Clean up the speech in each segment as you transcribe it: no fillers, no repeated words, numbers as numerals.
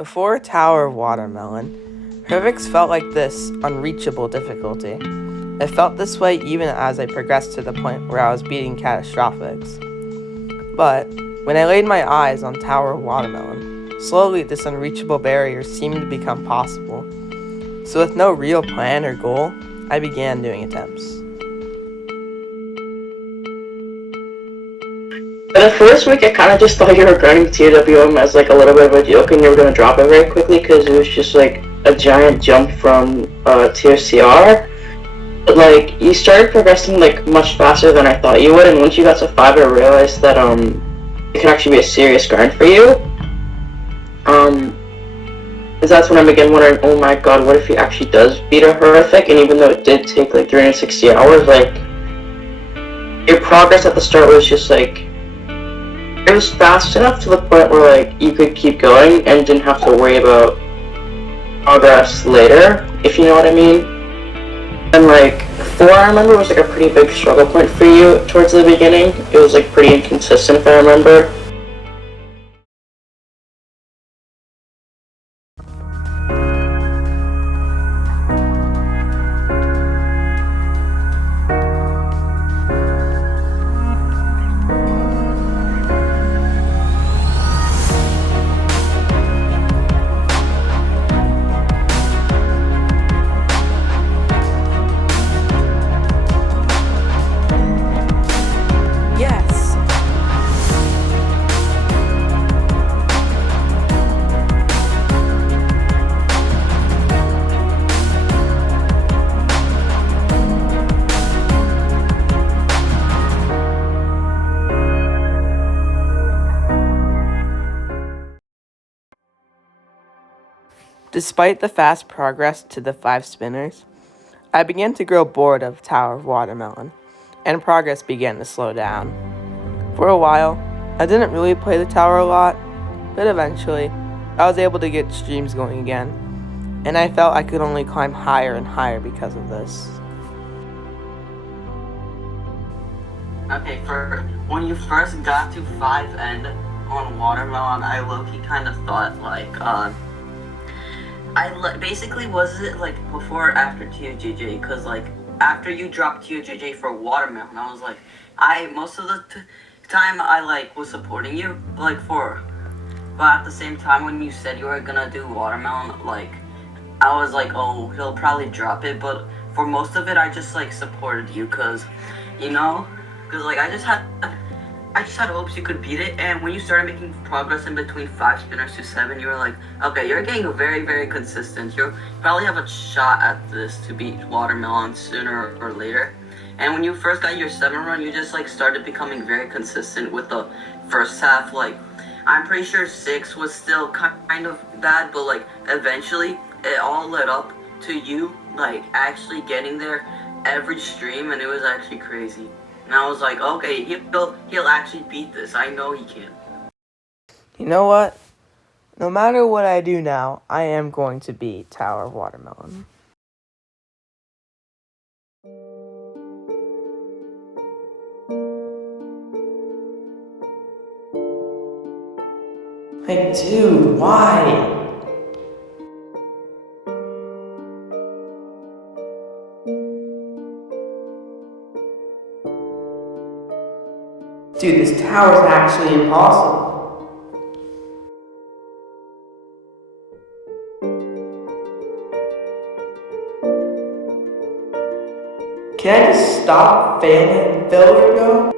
Before Tower of Watermelon, Hervix felt like this unreachable difficulty. It felt this way even as I progressed to the point where I was beating catastrophics. But when I laid my eyes on Tower of Watermelon, slowly this unreachable barrier seemed to become possible. So with no real plan or goal, I began doing attempts. For the first week, I kind of just thought you were running TWM as like a little bit of a joke and you were going to drop it very quickly because it was just like a giant jump from tier CR. But like, you started progressing like much faster than I thought you would, and once you got to 5, I realized that it could actually be a serious grind for you. That's when I began wondering, oh my god, what if he actually does beat a horrific? And even though it did take like 360 hours, like, your progress at the start was just like, it was fast enough to the point where like you could keep going and didn't have to worry about progress later, if you know what I mean. And like 4, I remember, was like a pretty big struggle point for you towards the beginning. It was like pretty inconsistent, if I remember. Despite the fast progress to the 5 spinners, I began to grow bored of Tower of Watermelon, and progress began to slow down. For a while, I didn't really play the tower a lot, but eventually, I was able to get streams going again, and I felt I could only climb higher and higher because of this. Okay, for when you first got to 5 end on Watermelon, I low-key kind of thought like, basically, was it like before or after TOJJ? Because like after you dropped TOJJ for Watermelon, I was like, most of the time I like was supporting you, but at the same time when you said you were gonna do Watermelon, like I was like, oh, he'll probably drop it, but for most of it I just like supported you, because like I just had hopes you could beat it. And when you started making progress in between 5 spinners to 7, you were like, okay, you're getting very, very consistent. You probably have a shot at this to beat Watermelon sooner or later. And when you first got your 7 run, you just like started becoming very consistent with the first half. Like, I'm pretty sure 6 was still kind of bad, but like eventually it all led up to you like actually getting there every stream, and it was actually crazy. And I was like, okay, he'll actually beat this. I know he can. You know what? No matter what I do now, I am going to beat Tower of Watermelon. Like, dude, why? Dude, this tower is actually impossible. Can I just stop failing failure go?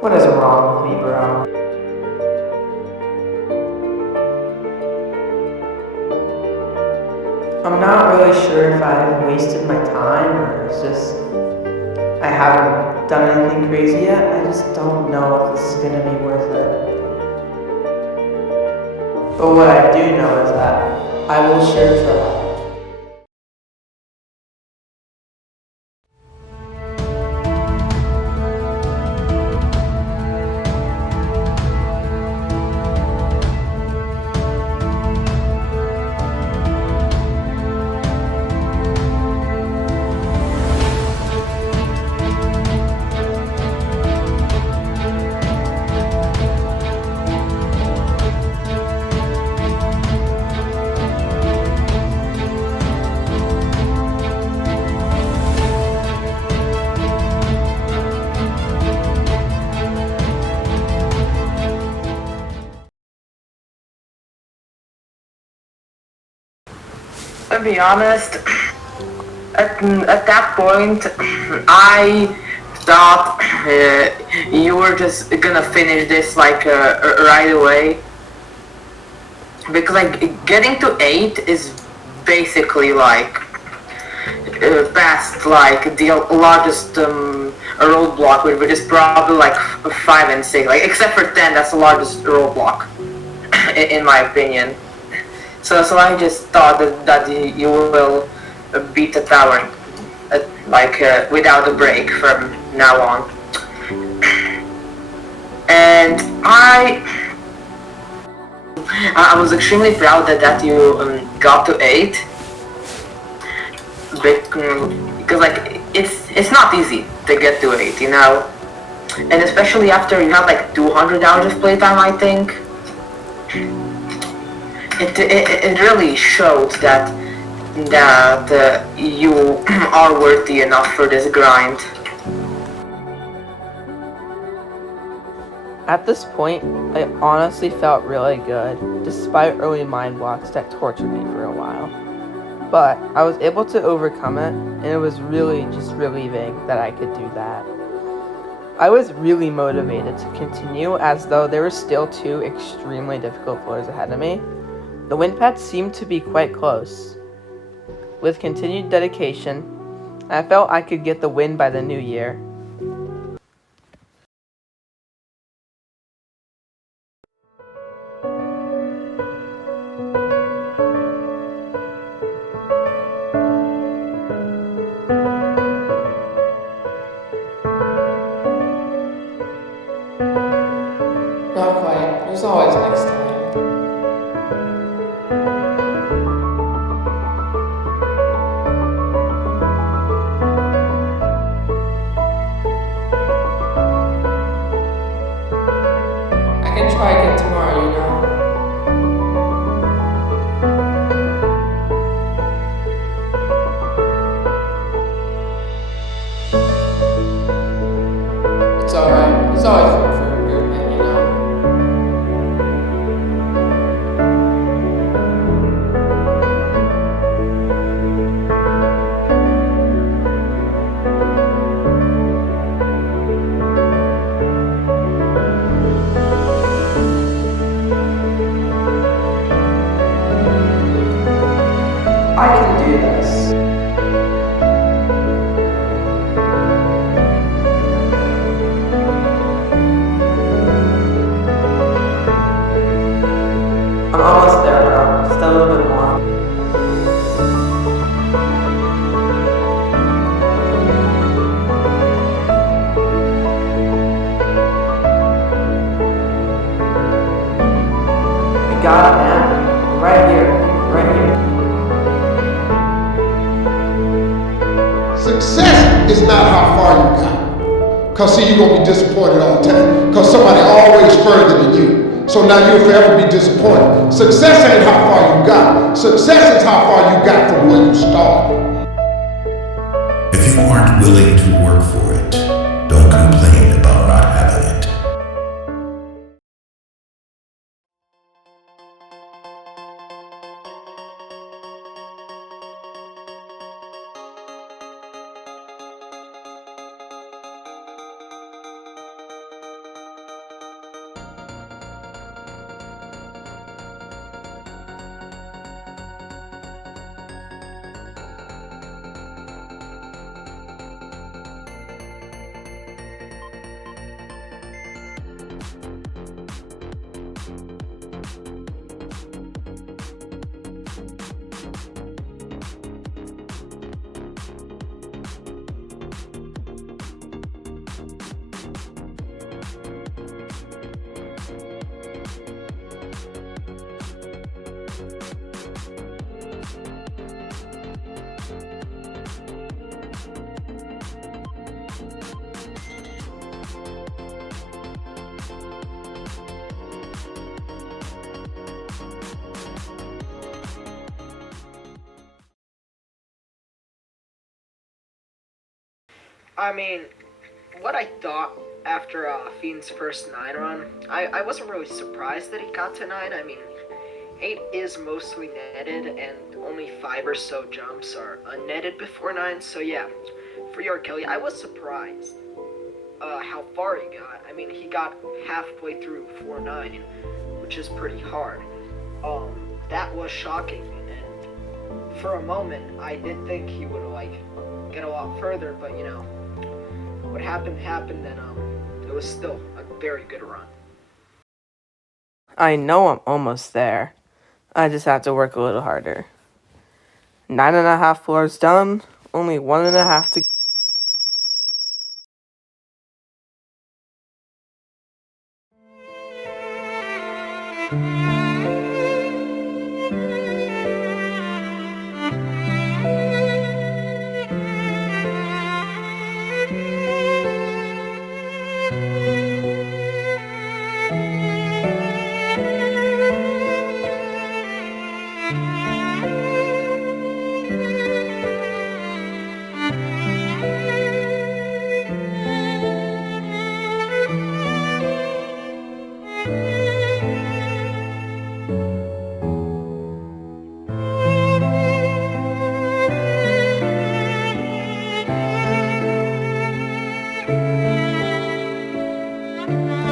What is wrong with me, bro? I'm not really sure if I've wasted my time or it's just I haven't done anything crazy yet. I just don't know if this is going to be worth it. But what I do know is that I will sure try. gonna be honest, at that point, I thought you were just gonna finish this like right away. Because like getting to 8 is basically like past like the largest roadblock, which is probably like 5 and 6. Like except for 10, that's the largest roadblock in my opinion. So I just thought that you will beat the tower without a break from now on. And I was extremely proud that you got to 8, because like it's not easy to get to 8, you know, and especially after you have like 200 hours of playtime, I think. It really shows that you are worthy enough for this grind. At this point, I honestly felt really good, despite early mind blocks that tortured me for a while. But I was able to overcome it, and it was really just relieving that I could do that. I was really motivated to continue, as though there were still 2 extremely difficult floors ahead of me. The win paths seemed to be quite close. With continued dedication, I felt I could get the win by the new year. Not quite. There's always next time. I can try again tomorrow, you know. It's alright. There's always room for improvement, you know. I can do this. I'm almost there, bro. Just a little bit more. I got it, man. Right here. Right here. Success is not how far you got. Because see, you're going to be disappointed all the time. Because somebody always further than you. So now you'll forever be disappointed. Success ain't how far you got. Success is how far you got from where you started. If you aren't willing to work for it, don't complain about not having it. I mean, what I thought after Fiend's first 9 run, I wasn't really surprised that he got to 9. I mean, 8 is mostly netted, and only 5 or so jumps are unnetted before 9. So yeah, for your Kelly, I was surprised how far he got. I mean, he got halfway through 4-9, which is pretty hard. That was shocking, and for a moment, I did think he would get a lot further, but you know, what happened, and it was still a very good run. I know I'm almost there. I just have to work a little harder. 9.5 floors done, only 1.5 to go.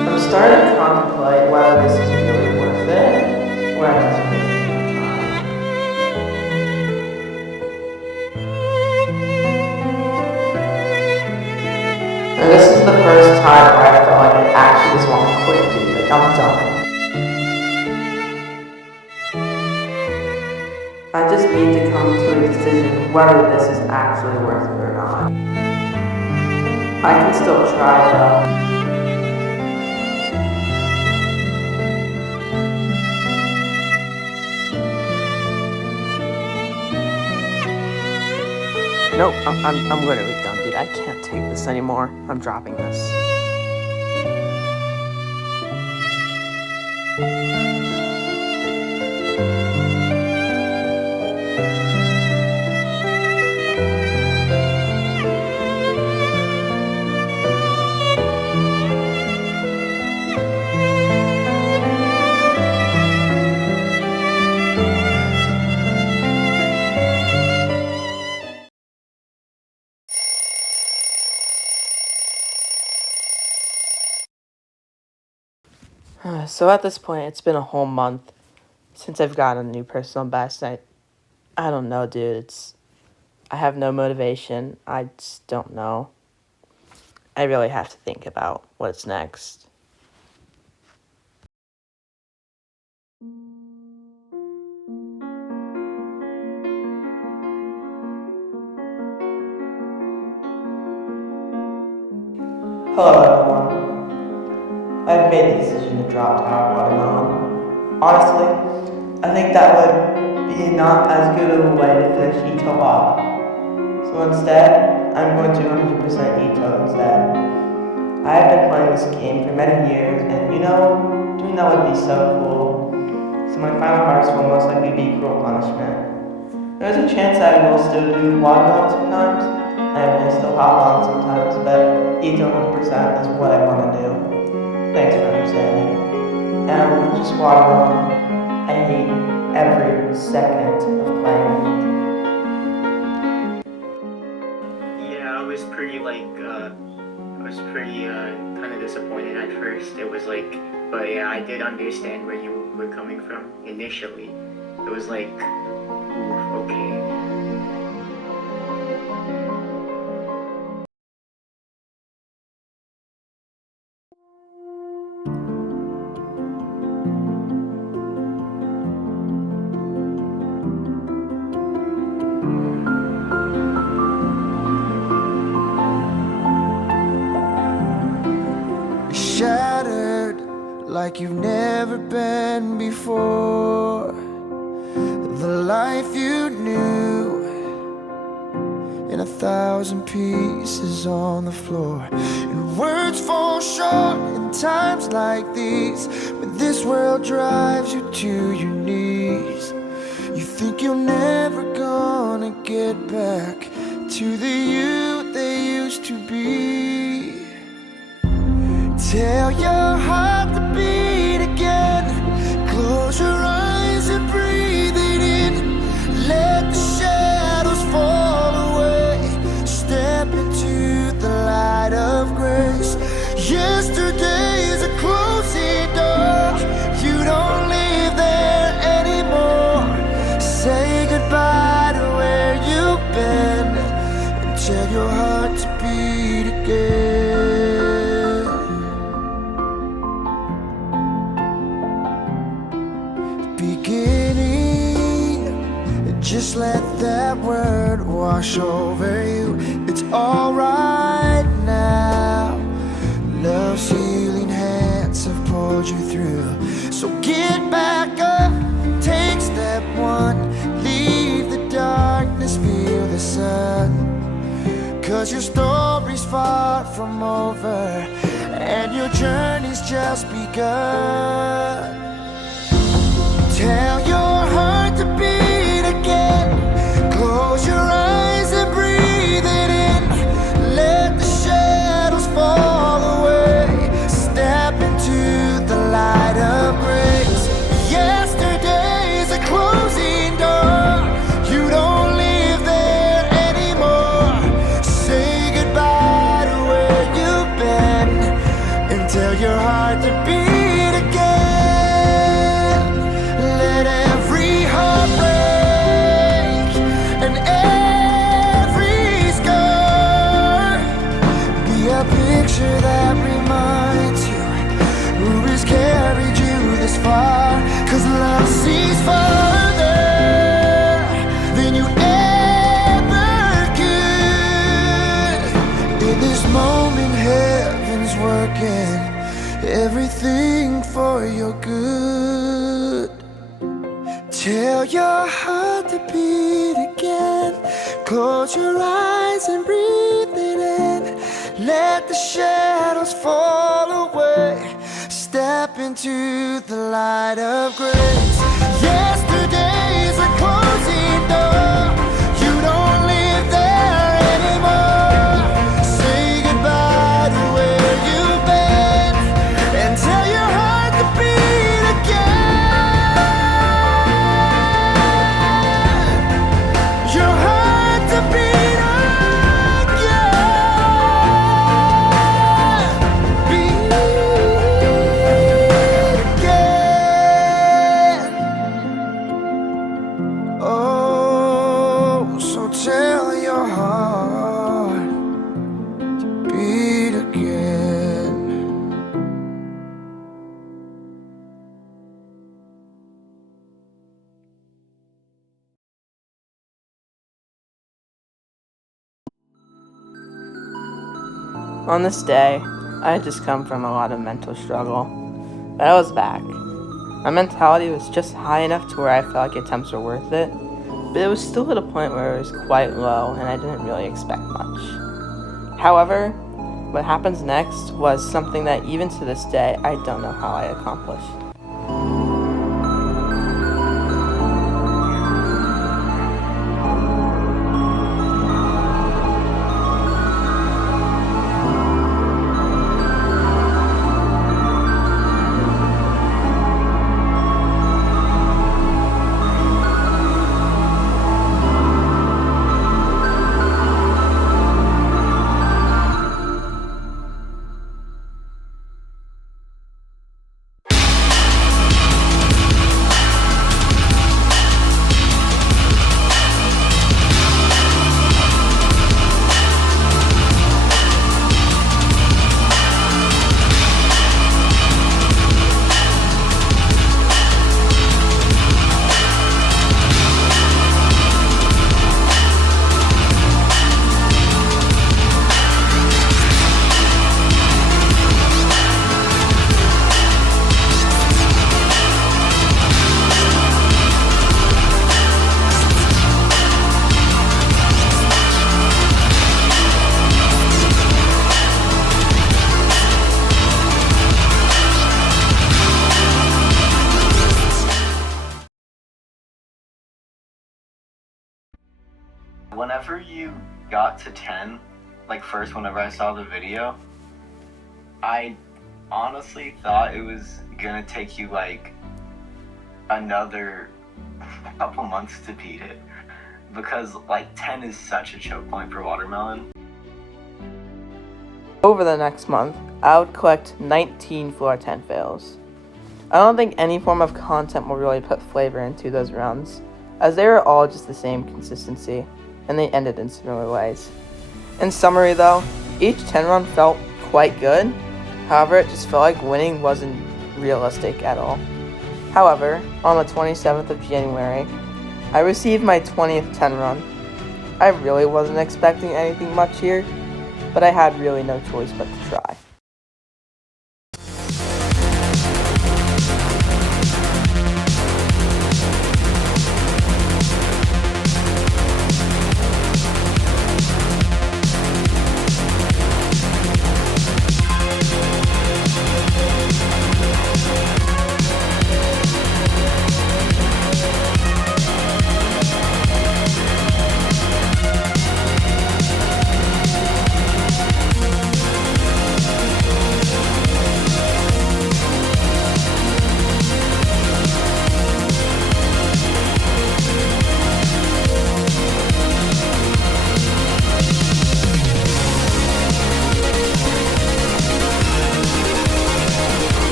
I'm starting to contemplate whether this is really worth it, or I'm just wasting my time. And this is the first time where I felt like I actually just want to quit, dude. Like, I'm done. I just need to come to a decision whether this is actually worth it or not. I can still try though. Nope, I'm literally done, dude. I can't take this anymore. I'm dropping this. So at this point, it's been a whole month since I've gotten a new personal best. I don't know, dude. I have no motivation. I just don't know. I really have to think about what's next. Hello, everyone. I've made the decision to drop out watermelon. Honestly, I think that would be not as good of a way to finish Ito off. So instead, I'm going to 100% Ito instead. I have been playing this game for many years, and you know, doing that would be so cool. So my final hearts will most likely be cruel punishment. There's a chance that I will still do watermelon sometimes, and I will still hop on sometimes, but Ito 100% is what I want to do. Thanks for understanding. And just watermelon, I hate every second of playing. Yeah, I was pretty kind of disappointed at first. It was but yeah, I did understand where you were coming from initially. It was ooh, okay. Shattered like you've never been before. The life you knew in 1,000 pieces on the floor. And words fall short in times like these, when this world drives you to your knees. You think you're never gonna get back to the you they used to be. Tell your heart to beat again. Close your eyes and Tell your heart to beat again. Beginning, just let that word wash over you. It's alright now. Love's healing hands have pulled you through. So get back up, take step one. Leave the darkness, feel the sun. 'Cause your story's far from over, and your journey's just begun. Tell your heart to beat again. Close your eyes and breathe it in. Let the shadows fall away. Step into the light of grace. Yesterday's a closing door. You don't live there anymore. Say goodbye to where you've been, and tell your heart to beat again. Let every heart break and every scar be a picture that reminds you who has carried you this far. 'Cause love sees farther than you ever could. In this moment, heaven's working everything for your good. Tell your heart to beat again. Close your eyes and breathe it in. Let the shadows fall away. Step into the light of grace. Yesterday's a closing door. You don't live there anymore. Say goodbye to where you've been, and tell your heart to beat again. Your heart to beat again. Beat again. Oh, so tell your heart to beat again. On this day, I had just come from a lot of mental struggle, but I was back. My mentality was just high enough to where I felt like attempts were worth it, but it was still at a point where it was quite low and I didn't really expect much. However, what happens next was something that even to this day, I don't know how I accomplished. Whenever you got to 10, like first whenever I saw the video, I honestly thought it was gonna take you like another couple months to beat it, because like 10 is such a choke point for Watermelon. Over the next month, I would collect 19 floor 10 fails. I don't think any form of content will really put flavor into those rounds, as they were all just the same consistency, and they ended in similar ways. In summary though, each 10 run felt quite good. However, it just felt like winning wasn't realistic at all. However, on the 27th of January, I received my 20th 10 run. I really wasn't expecting anything much here, but I had really no choice but to try.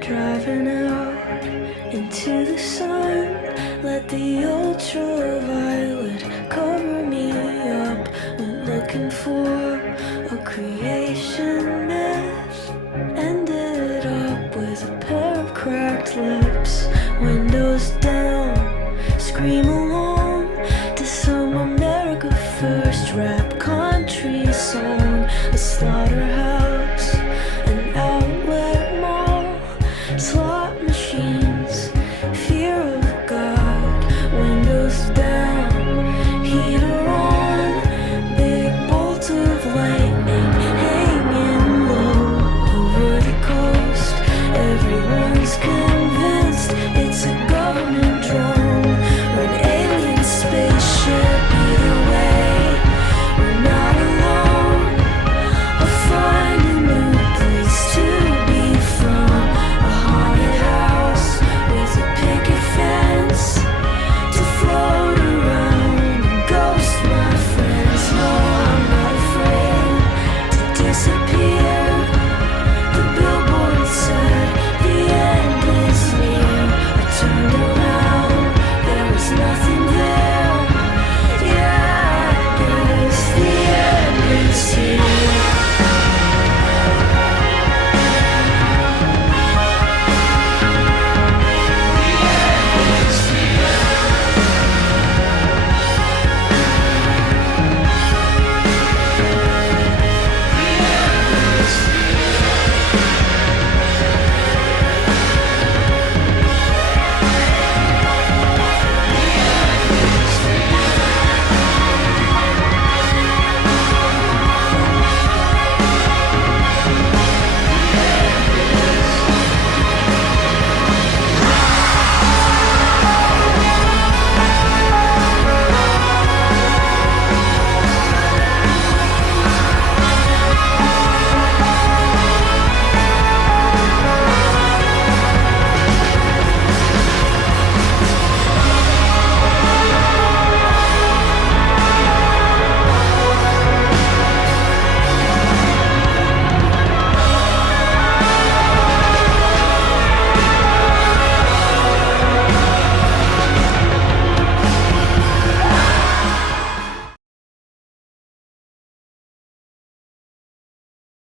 Driving out into the sun, let the ultraviolet cover me up. Went looking for a creation myth, ended up with a pair of cracked lips. Windows down, scream along.